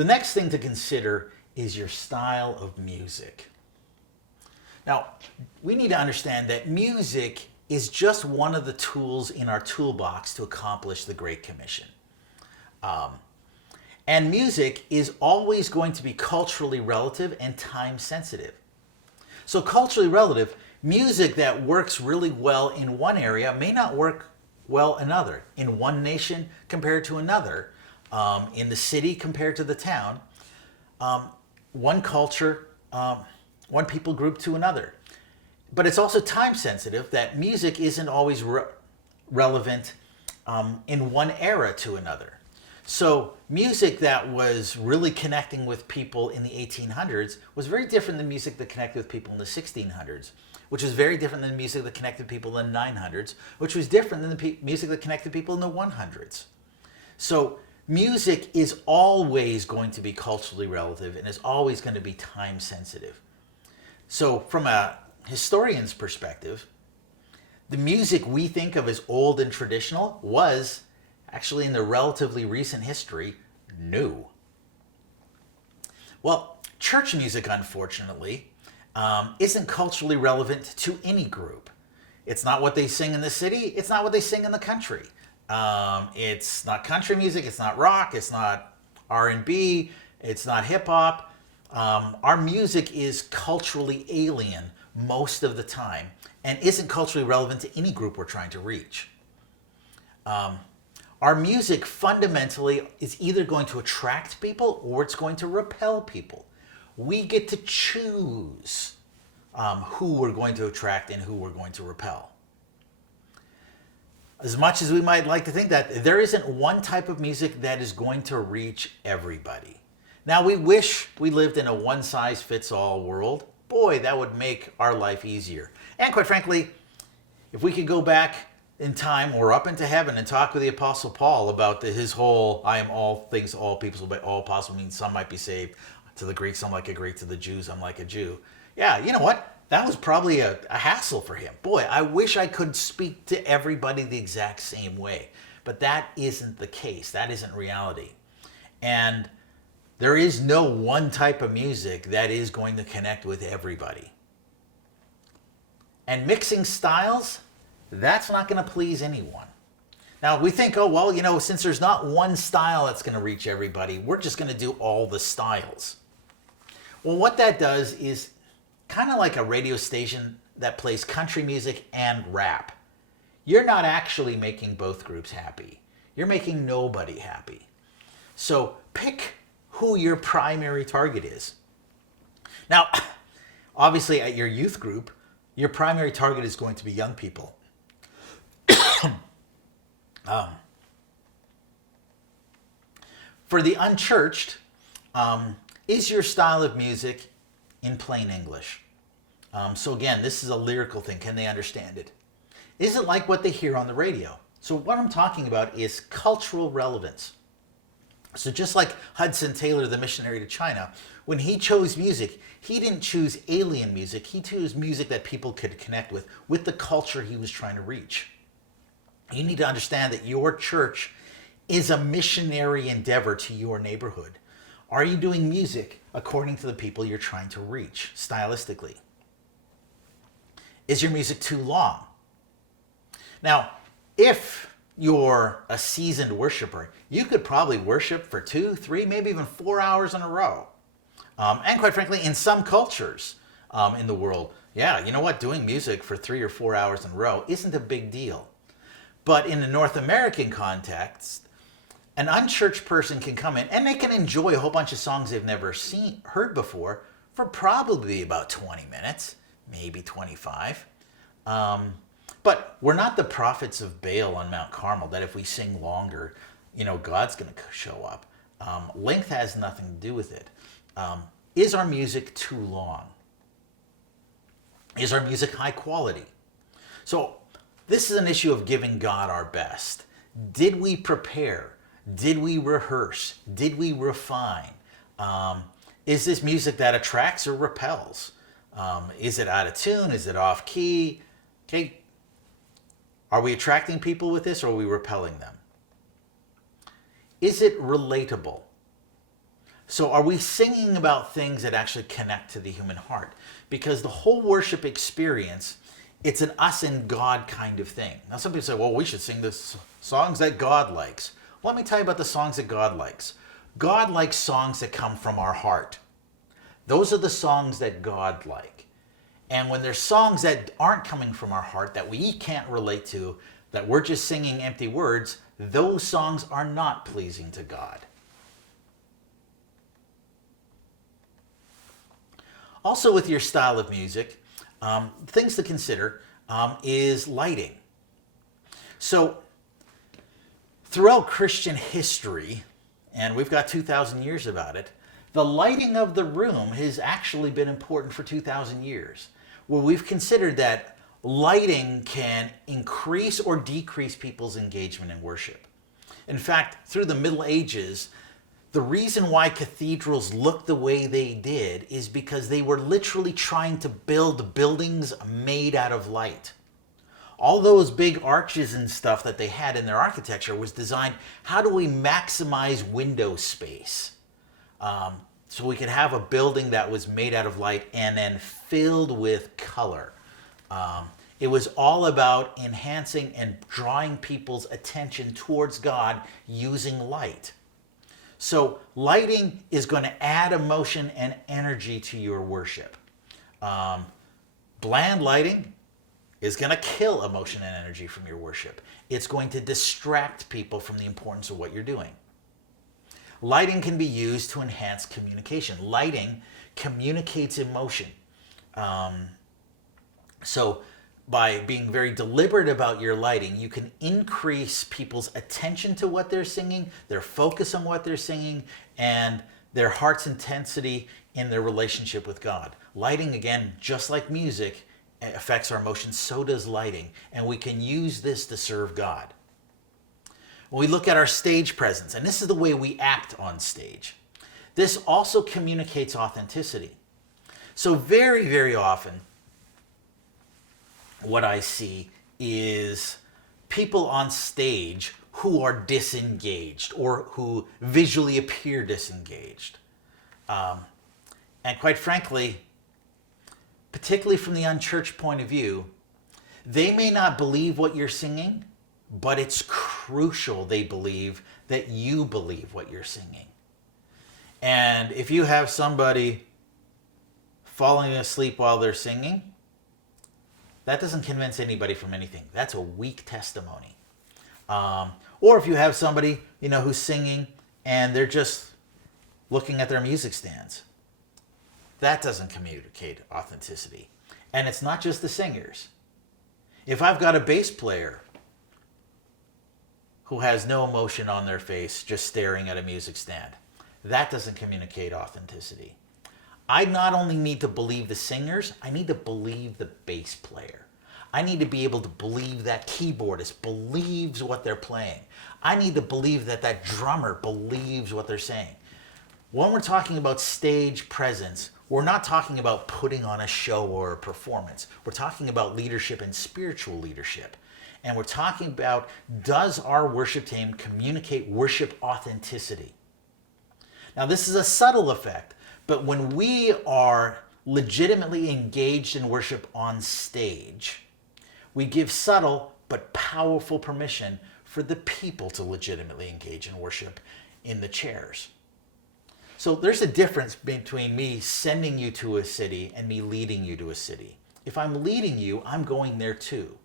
The next thing to consider is your style of music. Now, we need to understand that music is just one of the tools in our toolbox to accomplish the Great Commission. And music is always going to be culturally relative and time sensitive. So culturally relative, music that works really well in one area may not work well in another. In one nation compared to another, in the city compared to the town, one culture, one people group to another. But it's also time sensitive that music isn't always relevant in one era to another. So music that was really connecting with people in the 1800s was very different than music that connected with people in the 1600s, which was very different than music that connected people in the 900s, which was different than the music that connected people in the 100s. So music is always going to be culturally relative and is always going to be time sensitive. So from a historian's perspective, the music we think of as old and traditional was actually in the relatively recent history new. Well, church music, unfortunately, isn't culturally relevant to any group. It's not what they sing in the city. It's not what they sing in the country. It's not country music. It's not rock. It's not R&B. It's not hip hop. Our music is culturally alien most of the time and isn't culturally relevant to any group we're trying to reach. Our music fundamentally is either going to attract people or it's going to repel people. We get to choose who we're going to attract and who we're going to repel. As much as we might like to think that, there isn't one type of music that is going to reach everybody. Now, we wish we lived in a one-size-fits-all world. Boy, that would make our life easier. And quite frankly, if we could go back in time or up into heaven and talk with the Apostle Paul about his whole, I am all things to all people, but all possible means some might be saved. To the Greeks, I'm like a Greek. To the Jews, I'm like a Jew. Yeah, you know what? That was probably a hassle for him. Boy, I wish I could speak to everybody the exact same way. But that isn't the case. That isn't reality. And there is no one type of music that is going to connect with everybody. And mixing styles, that's not going to please anyone. Now, we think, oh, well, you know, since there's not one style that's going to reach everybody, we're just going to do all the styles. Well, what that does is kind of like a radio station that plays country music and rap. You're not actually making both groups happy. You're making nobody happy. So pick who your primary target is. Now, obviously at your youth group, your primary target is going to be young people. For the unchurched, is your style of music in plain English? So again, this is a lyrical thing. Can they understand it? Is it like what they hear on the radio? So what I'm talking about is cultural relevance. So just like Hudson Taylor, the missionary to China, when he chose music, he didn't choose alien music. He chose music that people could connect with the culture he was trying to reach. You need to understand that your church is a missionary endeavor to your neighborhood. Are you doing music according to the people you're trying to reach, stylistically? Is your music too long? Now, if you're a seasoned worshiper, you could probably worship for 2, 3, maybe even 4 hours in a row. And quite frankly, in some cultures in the world, yeah, you know what? Doing music for 3 or 4 hours in a row isn't a big deal. But in the North American context, an unchurched person can come in and they can enjoy a whole bunch of songs they've never heard before for probably about 20 minutes, maybe 25. But we're not the prophets of Baal on Mount Carmel, that if we sing longer, you know, God's going to show up. Length has nothing to do with it. Is our music too long? Is our music high quality? So this is an issue of giving God our best. Did we prepare? Did we rehearse? Did we refine? Is this music that attracts or repels? Is it out of tune? Is it off key? Okay. Are we attracting people with this or are we repelling them? Is it relatable? So are we singing about things that actually connect to the human heart? Because the whole worship experience, it's an us and God kind of thing. Now some people say, well, we should sing the songs that God likes. Let me tell you about the songs that God likes. God likes songs that come from our heart. Those are the songs that God likes. And when there's songs that aren't coming from our heart, that we can't relate to, that we're just singing empty words, those songs are not pleasing to God. Also with your style of music, things to consider is lighting. So throughout Christian history, and we've got 2,000 years about it, the lighting of the room has actually been important for 2,000 years, where we've considered that lighting can increase or decrease people's engagement in worship. In fact, through the Middle Ages, the reason why cathedrals looked the way they did is because they were literally trying to build buildings made out of light. All those big arches and stuff that they had in their architecture was designed, how do we maximize window space? So we could have a building that was made out of light and then filled with color. It was all about enhancing and drawing people's attention towards God using light. So lighting is going to add emotion and energy to your worship. Bland lighting is going to kill emotion and energy from your worship. It's going to distract people from the importance of what you're doing. Lighting can be used to enhance communication. Lighting communicates emotion. So by being very deliberate about your lighting, you can increase people's attention to what they're singing, their focus on what they're singing, and their heart's intensity in their relationship with God. Lighting, again, just like music, affects our emotions, so does lighting, and we can use this to serve God. When we look at our stage presence, and this is the way we act on stage, this also communicates authenticity. So very, very often, what I see is people on stage who are disengaged or who visually appear disengaged. And quite frankly, particularly from the unchurched point of view, they may not believe what you're singing, but it's crucial they believe that you believe what you're singing. And if you have somebody falling asleep while they're singing, that doesn't convince anybody from anything. That's a weak testimony. Or if you have somebody, who's singing and they're just looking at their music stands, that doesn't communicate authenticity. And it's not just the singers. If I've got a bass player who has no emotion on their face, just staring at a music stand, that doesn't communicate authenticity. I not only need to believe the singers, I need to believe the bass player. I need to be able to believe that keyboardist believes what they're playing. I need to believe that that drummer believes what they're saying. When we're talking about stage presence, we're not talking about putting on a show or a performance. We're talking about leadership and spiritual leadership. And we're talking about, does our worship team communicate worship authenticity? Now, this is a subtle effect, but when we are legitimately engaged in worship on stage, we give subtle but powerful permission for the people to legitimately engage in worship in the chairs. So there's a difference between me sending you to a city and me leading you to a city. If I'm leading you, I'm going there too.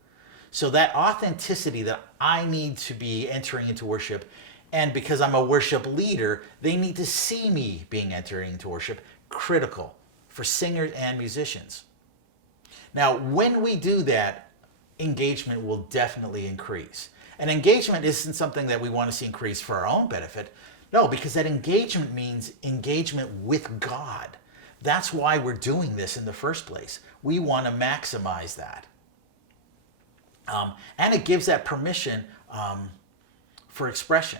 So that authenticity that I need to be entering into worship, and because I'm a worship leader, they need to see me being entering into worship, critical for singers and musicians. Now, when we do that, engagement will definitely increase. And engagement isn't something that we want to see increase for our own benefit. No, because that engagement means engagement with God. That's why we're doing this in the first place. We want to maximize that. And it gives that permission for expression.